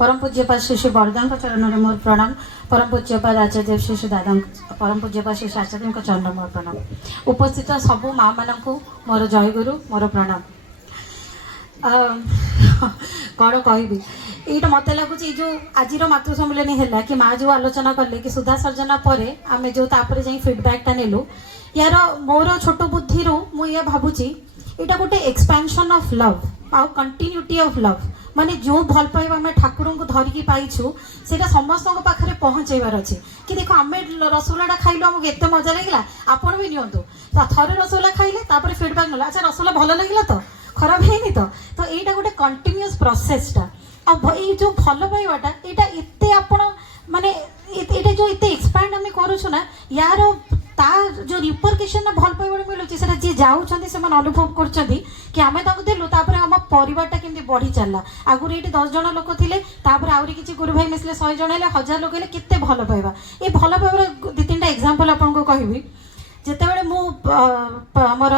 परम पूज्यपाद श्री श्री बरदान चरण में मोर प्रणाम। परम पूज्यपाद आचार्य श्री श्री दादा परम पूज्यपाद श्री श्री आचार्य चरण मोर प्रणाम। उपस्थित सबू माँ मान मोर जय गुरु मोर प्रणाम। कौन कहबी ये मत लगुच जो आज मातृ सम्मेलन है कि माँ जो आलोचना कले कि सुधा सर्जना पर आम जो जा फिडबैकटा नेलु यार मोर छोट बुद्धि मुझे भावुची यहाँ गोटे एक्सपेंशन ऑफ लव आउ कंटिन्यूटी ऑफ लव माने जो भल पाइबा आम ठाकुर को धरिकी पाइछु सेटा समस्त पाखे पहुँचाइबार अच्छे कि देखो आम रसगोल्ला खाइलु आमको एत मजा लगे आपण भी नियंतु थरे रसगोल्ला खाइले फिडबैक ना अच्छा रसगोल्ला भल लगे तो खराब है तो यहाँ गोटे कंटिन्यूअस प्रोसेसटा जो भल पाइबाटा यहाँ एत आपण माने जो एत एक्सपैंड आम करूँ ना यार तार जो रिपरकेशन भल पाइबा मिलूँ से जी जाऊँच से अनुभव कर आम देलु आम परिवारटा केमती बढ़ी चलला आगुरी ये 10 जन लोक थे आहरी किसी गुरु भाई मिसले 100 जन है 1000 लोक है केते भल पाइबा ये भल पाइबार 2-3टा एग्जांपल आपको कहबी जितेबाला मोर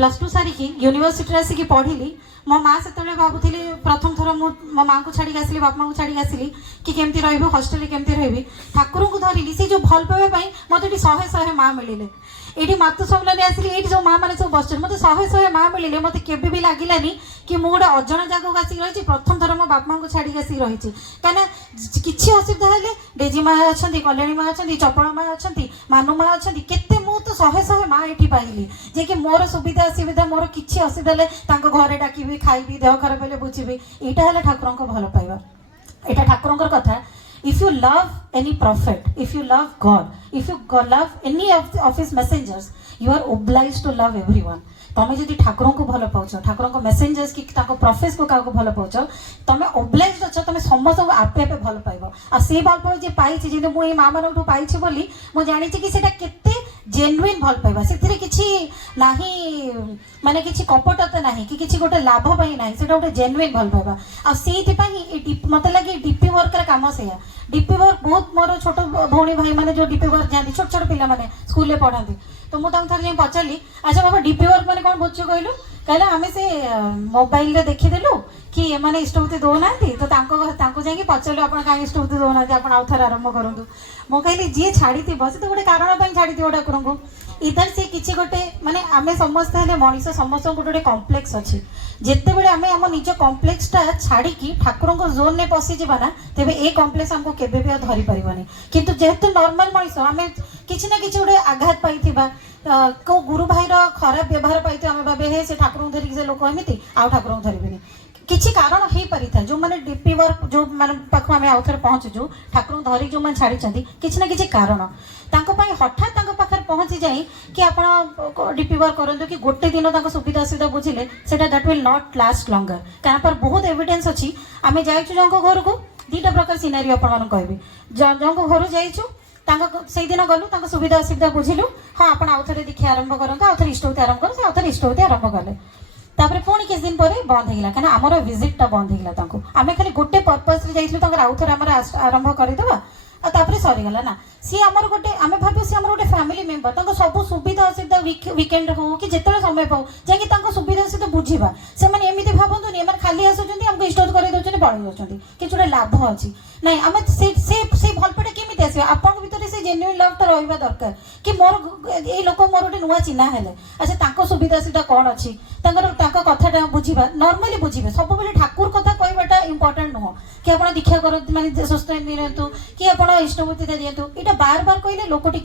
+2 सारिकी यूनिवर्सिटी आसिक पढ़ी मो माँ से भावुली प्रथम थर मो माँ को छाड़ी आसली बापा को छाड़ी आसली कि केमती रही हस्टेल केमती रही ठाकुर को धरली सी जो भल पाइबा मत 100 माँ मिले ये मातृ सम्मेलन आसली ये जो माँ मैंने सब बस मत 100 माँ मिले मत के भी लगे कि मुझे गोटे अजणा जगह आसिक रही प्रथम थर मो बापा को छाड़ी आसिक रही कहीं किसी असुविधा है डेजी माँ अच्छा कल्याणी माँ अच्छा चपड़ा माँ अच्छा मानु माँ अच्छा केते मु तो 100 माँ ये पाइली जे कि मोर सुविधा असुविधा मोर किसी असुविधा है घरे डाकबी खाइबी देह खराब है बुझी यहाँ है ठाकुर को भल पाइबा यहाँ ठाकुर कथा if you love any prophet, if you love God, if you love any of his messengers, you are obliged to love everyone. तमें जदि ठाकुर को भल पाच ठाकुर को मेसेंजर्स कि प्रॉफिट्स को क्या भल पाच तमें ओब्लाइज अच्छ तुम समस्त को आपे आपे भल पाइब आ से भल पाइब जे पाई जे मुझे माँ मान पाई बोली मुझे जानी कि सेटा केते जेन्युइन भल पाइबा से किसी नाही माने किसी कपटता नाही कि किसी गोटे लाभ पाई नाही सेटा गोटे जेन्युइन भल पाइबा आ सेति पई मते लगे डीपी वर्क रा काम सेया डीपी वर्क बहुत मोर छोट भौणी भाई माने जो डीपी वर्क जाती छोट छोट पिला माने स्कूल में पढ़ाती तो मुझे थोड़े पचारि अच्छा बाबा डीपी वर्क मैंने कौन बुझु कहलु कहले आम से मोबाइल रे देखीदेलु कि एमाने इष्टवती दौना तो जाकि पचारू आप कहीं इष्टवती दौना आप आउ थे आरंभ करूँ मो कहली जी छाड़ी थी से तो गोटे कारण छाड़ी ठाकुर को इधर से किसी गोटे माने आम समस्त है मनीष समस्त गोटे कम्प्लेक्स अच्छी जिते बड़े आम आम निज कम्प्लेक्सटा छाड़ी ठाकुर को जोन में पशिजा ना तेरे ये कम्प्लेक्स आमको केवे भी धरी पारनी किंतु जेहेतु नॉर्मल मनीष आम किसी ना कि गोटे आघात पाई को गुरु भाई खराब व्यवहार पाई आम भावे हे से ठाकुर धरिक से लोक एमती आउ ठाकुर धरबे किसी कारण हो पारि था जो मैंने डीपी वर्क जो मैंने पाख आम आउ थे पहुँचुचु ठाकुर धरिक जो मैंने छाड़ी किसी ना कि कारण हठात पाखे पहुँची जाए कि आप डीपी वर्क करूँ कि गोटे दिन सुविधा असुविधा बुझे say that will not last longer क्या पर बहुत एविडेंस अच्छी आम जाइचु जन घर को 2टा प्रकार सिनारी आपन कहबी जन घर जाइचु से दिन गलु सुविधा असुविधा बुझिलु हाँ आप आउ थे देखिए आरंभ करते आउ थे इष्टवती आरंभ कर आउ थे इष्टवती आरंभ कले तापर पुणी किस दिन पर बंद होगा कहीं आमर विजिटा बंद होगा आम खाली गोटे पर्पस जाइए आउ थे आरंभ करदे तापर सरीगला ना सी आमर गोटे आम भाव सी आम गोटे फैमिली मेम्बर सब सुविधा असुविधा वीकेंड हो कि जिते समय पाऊ जाकि सुविधा सहित बुझा से एमती भावुनि खाली आसुच्च आमको इष्ट कर दौरान पड़े दौरान कि गोटे लाभ अच्छी ना आम से भलपाटा केमी आस भर से जेन्युइन लवटा रहा दरकार कि मोर ये लोक मोर गोटे नुआ चिन्हा है अच्छा सुविधा सुविधा कौन अच्छी कथा बुझा नर्माली बुझे सब ठाकुर कथा कहवाटा इंपोर्टेंट नुह कि आप दीक्षा कर मानते सुस्थ दिंतु कि आप इष्टमूर्ति दिंतु यहाँ बार बार कहले लोक टी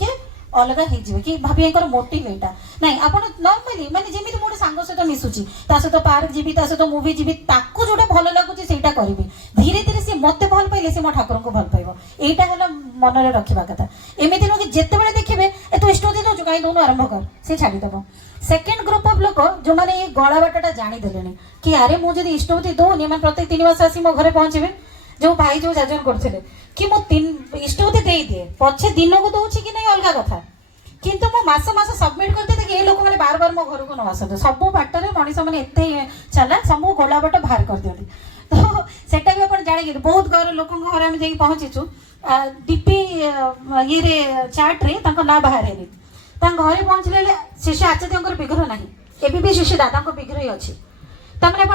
अलग हो कि भाभी मोटिव यहाँ ना आप नर्माली मानते जमी मोटे सांग सहित मिसुची सहित पार्क जी सहित मुवी जी जोटा भल लगुच से करी धीरे धीरे सी मत भल पाइले सी मो ठाकुर को भल पाइब यहाँ है मन में रखा कथा एमती नुह कि जिते देखिए तू इष्टवती दौ कहीं दौन आरंभ कर से छाड़ीदेव सेकेंड ग्रुप ऑफ लोक जो मैंने ये गला बाटा जाणीदे कि अरे मुझे इष्टवती दौनी मैंने प्रत्येक 3 मास आसी मो घर पहुँचे जो भाई जो जाजन करते कि मुझे इष्टवती दे दिए पछे दिन को दौर कि नहीं अलग कथा किंतु मो मास सबमिट करते ये लोक मैंने बार बार मो घर को न आसते सब बाटर मनीष मैंने एत चला सब गोला बाट बाहर कर दिखती तो सेटा भी आप जाणी बहुत घर लोक घर आम जा पहुँचीचु डीपी ये चार्ट रे ना बाहर है घरे पहुँचले शिष्य आचार्य विग्रह ना एवं भी शिष्य दादा विग्रह ही अच्छी तमें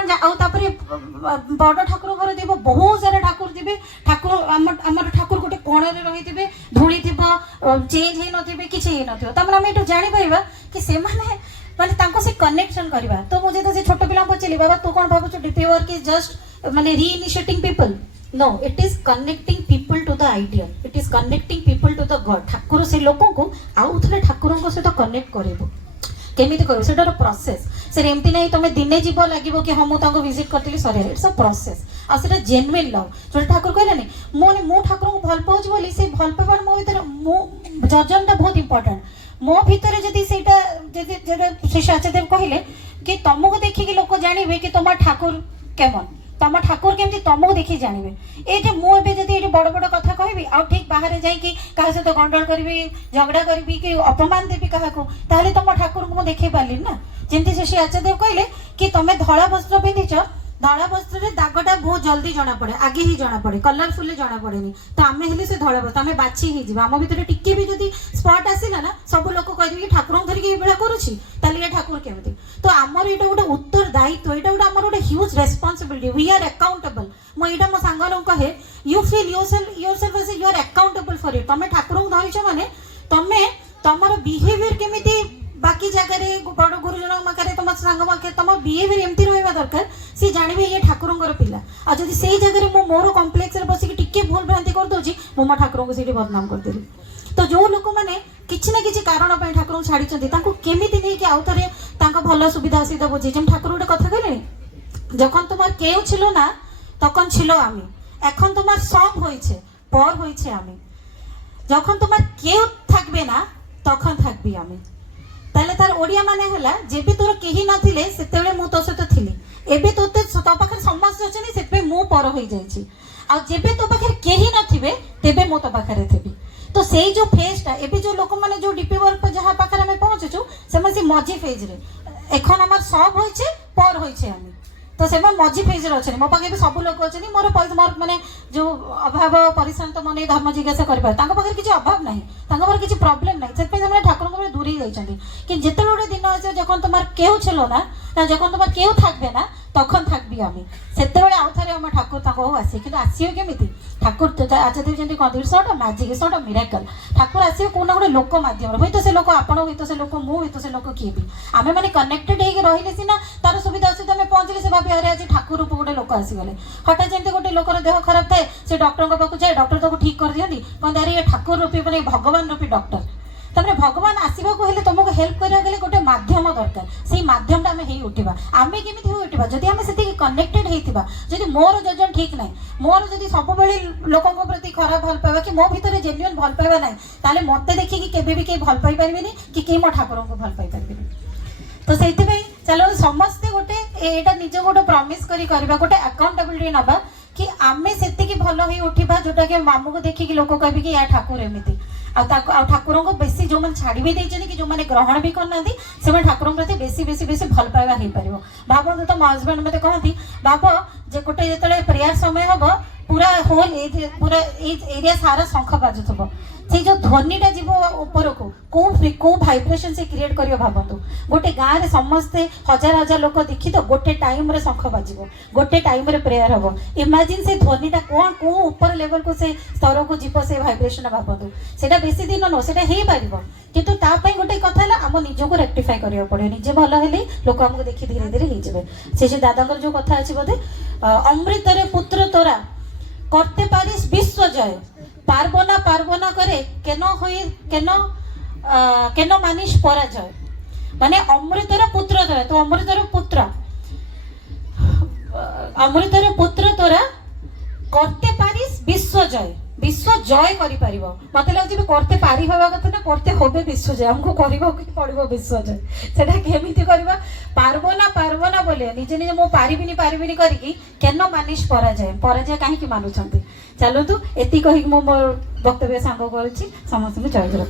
बड़ ठाकुर घर देव बहुत सारा ठाकुर थे ठाकुर आमर ठाकुर गोटे कोण रही धूली थी चेंज हो नथिबे किछि हे नथिबो तमरा हम एटू जानि पाइबा कि से माने माने तांको से कनेक्शन करबा तो मुझे तो से छोट पिला पचली बाबा तू कोन भाबु डीपी वर्क इज जस्ट माने reinitiating people no it is connecting people to the ideal it is connecting people to the god Thakur से लोकों को आउ थले ठाकुरन को से तो कनेक्ट करबो केमिति करू सेटार प्रोसेस सर एमती नहीं तुम दिने जीव लगे कि हाँ मुझे विजिट करी सर इट्स अ प्रोसेस आ सेटा जेन्युइन लव जो ठाकुर कहले मो ठाकुर को भल पाऊँ बोली से भल पाइबा मो भीतर मो जजनटा बहुत इंपोर्टेंट मो भीतर जदि सेटा जदि श्री साचदेव कहले कि तुमको देखिकी लोक जानवे कि तुम ठाकुर केमन तुम ठाकुर केमती तुमको देखी जानवे ये मुझे जब ये बड़ बड़ कथा कहबी आ ठीक बाहर जाकि क्या सहित गंडल करी झगड़ा करी कि अपमान देवी क्या तुम ठाकुर को देखे पार्ली ना जमी से श्री आचार्यदेव कहले कि तुम्हें धला वस्त्र पिंधिच धला वस्त्र दागटा बहुत जल्दी जना पड़े आगे ही जना पड़े कलरफुल जना पड़े तो आम हेल्ले से धला वस्त्र आम बाछी ही आम भर टिके भी जब स्पट आसला ना सब लोग कहे ठाकुर धरिकी ये करुच्छी ये ठाकुर केमती तो आमर ये गोटे उत्तर दायित्व यहाँ गोटे आम गोटे huge responsibility we are accountable मुझे मो सांग कहे you feel yourself as you are accountable for it तुम ठाकुर धरिच माने तुम्हें तुम बिहेवियर केमिति बाकी जगह बड़ गुरुजन पाखे तुम सांग पाखे तुम बिहेवियर एमती रहा दरकार सी जानवे ये ठाकुर पिला आ जब से जगह मुझे मोर कम्प्लेक्स बसिक टिके भूल भ्रांति करदे मो ठाकुर को सीठी बदनाम करदेली तो जो लोक मैंने किसी ना किसी कारण ठाकुर छाड़ी केमी नहीं आउ थे भल सुविधा असुविधा बुझे जब ठाकुर गोटे कथा कहले जखन तुम्हार केउ छिलो ना तखन छिलो आमी एखन तुम्हार सब होइछे पर होइछे आमी जखन तुम्हार केउ थाकबे ना तखन थाकबी आमी ताले तार ओडिया माने हला जेबे तोर केही नथिले सेतेबेले मु तो सहित थिली एबे तोते तो पाखर समस्त अछनी सेबे मु पर होई जाईछि आ जेबे तो पाखर केही नथिबे तेबे मु तो पाखरे थेबी तो सेई जो फेजटा एबे जो लोक माने जो डीपी वर्क जहा पाखर हमें पहुंचछु से से मझी फेज रे एखन हमर सब होइछे पर होइछे आमी तो से मझी फेज रे अछनी मो पाखे भी सब लोक अछनी मोर पैसा मोर माने जो अभाव परिश्रांत मन धर्म जिज्ञासा कर पाखे किसी अभाव ना तांको किसी प्रॉब्लम ना से ठाकुर को दूरी जाइछन्ती कि जेते गोटे दिन आसे जखन तुमार केउ छलो ना जखन तुमार केउ थाकबे ना तखन थाकबी आमी सेतेबेले आउ थरे हम ठाकुर ताको आसी कि आसीओ केमिति ठाकुर आचार्य जेंति कहते it's not a magic it's not a miracle Thakur आसीओ कोन गोटे लोक माध्यम होय तो से लोक आपण होय तो से लोक मु होय तो से लोक किए भी आमे माने कनेक्टेड हे रहिले सिना तार सुविधा असुविधा में पहुंचले से भाबी अरे आज ठाकुर रूप गोटे लोक आसी गले हठात जेंति गोटे लोकर देह खराब थाए से डॉक्टर को पाखु जाए डॉक्टर ताको ठीक कर दियंती कहते अरे ये ठाकुर रूपी माने भगवान रूपी डॉक्टर तमने भगवान आसवा को हेले तुमको हेल्प करा गले गोटे माध्यम दरकार से माध्यम आम हो उठा आम केमी हो उठा जदि आम से कनेक्टेड होता जदि मोर जजन ठीक ना मोर जदि सब लोकों प्रति खराब भल पाइबा कि मो भीतर जेन्युइन भल पाइबा ना ताले मते देखिए केबे भी कहीं भल पाई पारिबेनी कि कहीं मो ठाकुर को भल पाई पारिबेनी तो से चलो समस्ते गोटे एटा निज गोटे प्रॉमिस करी करबा गोटे अकाउंटेबिलिटी नबा कि आमे सेतिकी भल हो उठा जोटा कि मामू को देखिए लोक कहे कि या ठाकुर एमती ठाकुर को बेसी जो मैंने छाड़ी भी देते कि जो मैंने ग्रहण भी करना से ठाकुर प्रति बेसी बेसी बेसी भल पाइबा हो पार भावतु तो मो हजबैंड मत कहती भाव जे गोटे जो प्रेयर समय हम पूरा होल पूरा एरिया सारा शंख बाजुब से जो ध्वनिटा जीव ऊपर को भाइब्रेशन से क्रिएट कर भावतु गोटे गाँव में समस्ते हजार हजार लोक देखी तो गोटे टाइम रे शंख बाजिब गोटे टाइम रे प्रेयर हम इमेजिन से ध्वनिटा कौन को ऊपर लेवल को से स्तर को जीव से भाइब्रेशन भावतु से बेसी दिन नो से हो पार कितु गोटे कथा आम निजक रेक्टिफाई करा पड़े निजे भल हेले लोक आमको देखी धीरे धीरे हो से दादा जो कथा अच्छी बोधे अमृत पुत्र तोरा करते पारिस विश्व जय पार्वना पार्वना करे केनो मानिश पराजय माने अमृतर पुत्र तोरा तो अमृतर पुत्र तोरा करते पारिस विश्व जय करि पारिबो मते लागि करते पारि होबा कथा ना करते होबे विश्व जय हमको करिबो कि पड़िबो विश्व जय सेटा केमिति करबा पार्वना बोले निजे निजे मो पारिबिनी करिकी केनो मानिश पराजय काहे कि मानुछंती चलो तू एति कहि मो वक्तव्य सांग करूची समस्त जय गुरु।